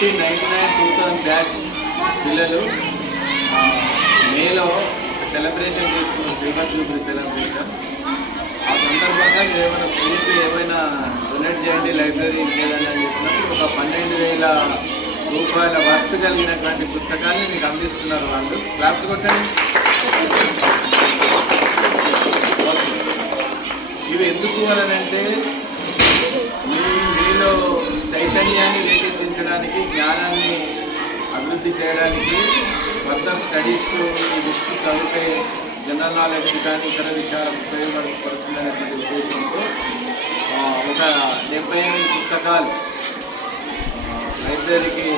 1999-2000 batch పిల్లలు మేలో celebration చేసుకున్న శ్రీమద్ జూబ్లీ సెలబ్రేషన్. ఆ సందర్భంగా మీరు ఏమైనా స్కూల్కి ఏమైనా డొనేట్ చేయండి లైబ్రరీ ఇంకేదైనా చేసినప్పుడు ఒక 12,000 రూపాయల వర్త్ కలిగినటువంటి పుస్తకాన్ని మీకు అందిస్తున్నారు వాళ్ళు. క్లాప్స్ కొట్టండి. ఇవి ఎందుకు అనంటే మీలో చైతన్యాన్ని రేకెత్తించడానికి, జ్ఞానాన్ని అభివృద్ధి చేయడానికి, ఫర్దర్ స్టడీస్కు ఈ బుక్స్ చదివితే జనరల్ నాలెడ్జ్ కానీ ఇతర విషయాలకు ఉపయోగపడుతుందనేటువంటి ఉద్దేశంతో ఒక 78 పుస్తకాలు లైబ్రరీకి